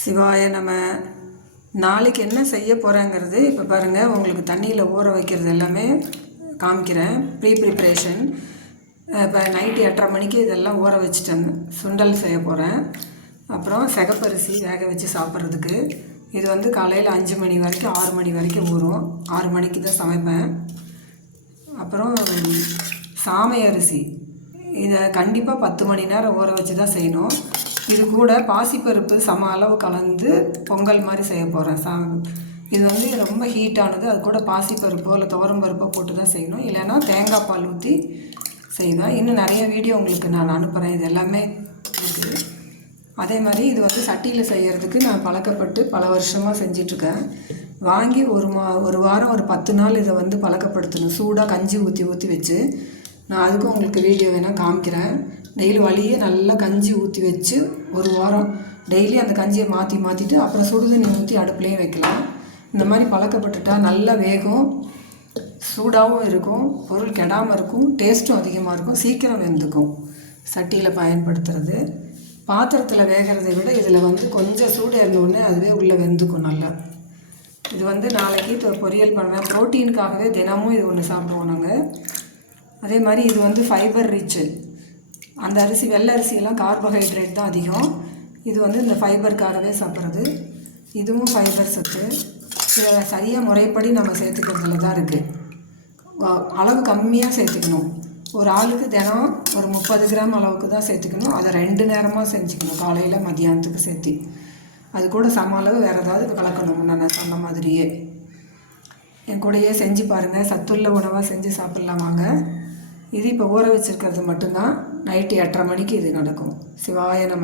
சிவாய நம. நாளைக்கு என்ன செய்ய போகிறேங்கிறது இப்போ பாருங்கள். உங்களுக்கு தண்ணியில் ஊற வைக்கிறது எல்லாமே காமிக்கிறேன். ப்ரிப்ரேஷன். இப்போ நைட்டு 8:30 மணிக்கு இதெல்லாம் ஊற வச்சுட்டேன். சுண்டல் செய்ய போகிறேன். அப்புறம் சிகப்பரிசி வேக வச்சு சாப்பிட்றதுக்கு. இது வந்து காலையில் 5 மணி வரைக்கும் 6 மணி வரைக்கும் ஊறும். 6 மணிக்கு தான் சமைப்பேன். அப்புறம் சாமை அரிசி, இதை கண்டிப்பாக 10 மணி நேரம் ஊற வச்சு தான் செய்யணும். இது கூட பாசிப்பருப்பு சம அளவு கலந்து பொங்கல் மாதிரி செய்ய போகிறேன். இது வந்து ரொம்ப ஹீட்டானது. அது கூட பாசிப்பருப்போ இல்லை துவரம்பருப்போ போட்டு தான் செய்யணும். இல்லைன்னா தேங்காய் பால் ஊற்றி செய்வேன். இன்னும் நிறைய வீடியோ உங்களுக்கு நான் அனுப்புகிறேன். இது எல்லாமே இருக்குது. அதே மாதிரி இது வந்து சட்டியில் செய்கிறதுக்கு நான் பழக்கப்பட்டு பல வருஷமாக செஞ்சிட்ருக்கேன். வாங்கி ஒரு வாரம் ஒரு 10 நாள் இதை வந்து பழக்கப்படுத்தணும். சூடாக கஞ்சி ஊற்றி வச்சு நான் அதுக்கும் உங்களுக்கு வீடியோ வேணால் காமிக்கிறேன். டெய்லி வழியே நல்லா கஞ்சி ஊற்றி வச்சு ஒரு வாரம் டெய்லி அந்த கஞ்சியை மாற்றிட்டு அப்புறம் சுடுதண்ணி ஊற்றி அடுப்புலேயும் வைக்கலாம். இந்த மாதிரி பழக்கப்பட்டுட்டால் நல்லா வேகும், சூடாகவும் இருக்கும், பொருள் கெடாமல் இருக்கும், டேஸ்ட்டும் அதிகமாக இருக்கும், சீக்கிரம் வெந்துக்கும். சட்டியில் பயன்படுத்துறது பாத்திரத்தில் வேகிறதை விட இதில் வந்து கொஞ்சம் சூடு இருந்தோடனே அதுவே உள்ளே வெந்துக்கும் நல்லா. இது வந்து நாளைக்கு பொரியல் பண்ணுவேன். ப்ரோட்டீனுக்காகவே தினமும் இது ஒன்று சாப்பிடுவோம் நாங்கள். அதே மாதிரி இது வந்து ஃபைபர் ரிச்சு. அந்த அரிசி வெள்ளை அரிசியெல்லாம் கார்போஹைட்ரேட் தான் அதிகம். இது வந்து இந்த ஃபைபருக்காகவே சாப்பிட்றது. இதுவும் ஃபைபர் சத்து. இதை சரியாக முறைப்படி நம்ம சேர்த்துக்கிறதுல தான் இருக்குது. அளவு கம்மியாக சேர்த்துக்கணும். ஒரு ஆளுக்கு தினம் ஒரு 30 கிராம் அளவுக்கு தான் சேர்த்துக்கணும். அதை 2 நேரமாக செஞ்சுக்கணும், காலையில் மதியானத்துக்கு சேர்த்து. அது கூட சம அளவு வேறு ஏதாவது கலக்கணும். நான் சொன்ன மாதிரியே என் கூடயே செஞ்சு பாருங்கள். சத்துள்ள உணவாக செஞ்சு சாப்பிட்லாம் வாங்க. இது இப்போ ஊற வச்சுருக்கிறது மட்டும்தான். நைட்டு 8:30 மணிக்கு இது நடக்கும். சிவாய நம.